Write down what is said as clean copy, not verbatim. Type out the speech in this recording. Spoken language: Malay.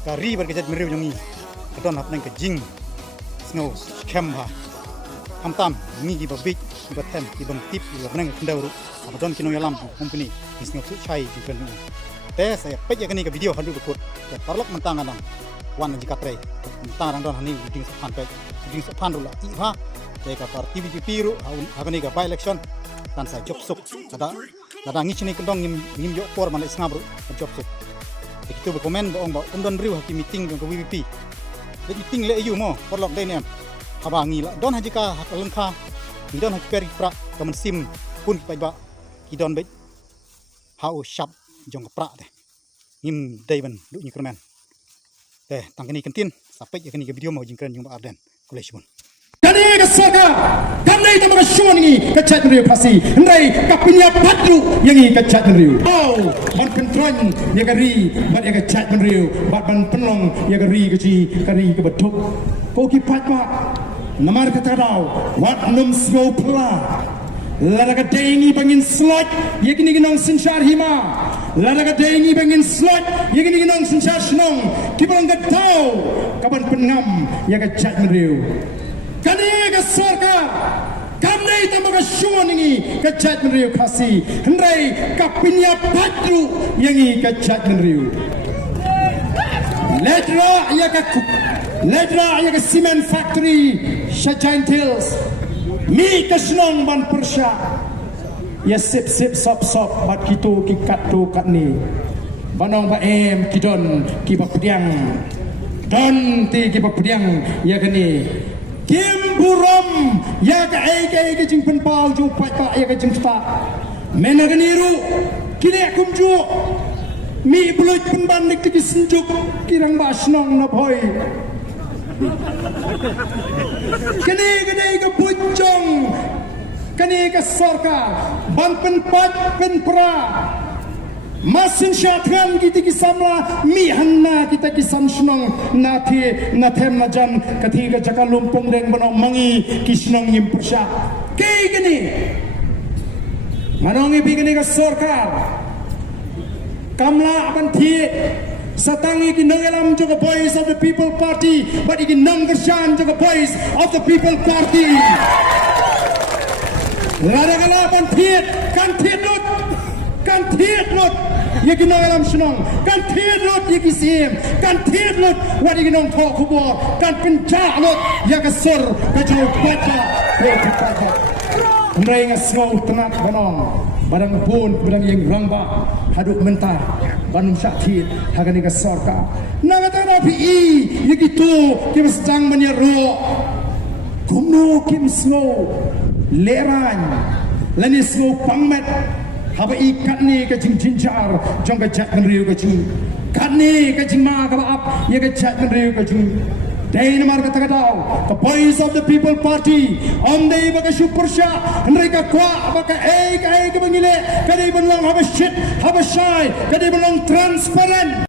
kari berkejat meriu jongi kedon hap neng kejing snow kemha hamtam ngi gi babik batem ki bang tip ki neng kendawru abadon kino yalam company snow su chai ji kan te saya pej yakani ke video handu bekut ya parlok mentang adang wan jika tre mentang adang don hani ding sopan pej ding sopan rula i ha te ka par tvp ru hakani ka by election tan sa job suk ada ngi chini kendong ngim yo por man isngabru job suk itu berkomen bohong bah don riu haki meeting dengan WPP. Jadi meeting le ayu mo perlok deh ni am. Abangi lah don haji ka hak lengkah. Don haki peri pra kamen sim pun pai ba kidon bet. Hau shap jong pra deh. Ngim dai ban du ni kermen. Deh tangkeni kentin sampai je kini ke video mau jingkran jong ba arden. Kolej pun. Kani kesaka, kani itu mereka semua ni kecat meriu pasti. Hendak kapinya patru yang ini kecat meriu. Oh, ban pentron yang kari, ban yang kecat meriu, ban penlong yang kari kebetuk. Kau kipat mak, namar kata kau, wat num slow pula. Lada kedengi bangin slot, yang kini kenong sensyar hima. Lada kedengi bangin slot, yang kini kenong sensyar senong. Kibang ketau, kapan pengam yang kecat meriu. Kani ke sarkar kami tambah semua ni kecat meriu kasih hendai kapinya patru yang ini kecat meriu ledra ya ke cement factory Shine Hills mi kesenong ban persya ya sip sop bat kitu kikat tu kat ni banong ba kidon ki pediang don ti ki pediang ya kini Kim buram ya ka ai jing pen pau ju pai pa ya ka jing sta mena ganiru kini kumju mi buluj pen ban nik ti senjuk kirang ba snong na phoi kini ka pucong kini ka sarkar ban pen pat pen pra masin syatran kita kisamla mi hanna kita kisam snong nathi nathem najan katiga jaka lumpung deng banong mangi kisnong yim persya kei gini manongi bigini ka sarkar kamla akan thi satangi ki nangalam joka voice of the people party but iki nang kershan joka voice of the people party lada kalapan thiet kan thiet lut ye ki nong alam snong kan thiet lut ye ki sim kan thiet lut wat ye ki nong tho khubor kan penca lut ya ka sur ka jo baca ye ki baca mrai ngasngau tenat banong barang pun barang yang rangba haduk mentah banum syakit hagani ka sorka nangata na pi ye ki tu ki mesjang menyeru kumno kim snow leran lani snow pangmet haba ikat ni ke jing jinjar jong ke chat meriu ke jing kat ni ke jing ma ka ap ye ke chat meriu ke jing dai namar kata kadau the voice of the people party on dai baka super sha mereka kwa baka ke bangile kadai belong haba shit haba shy kadai belong transparent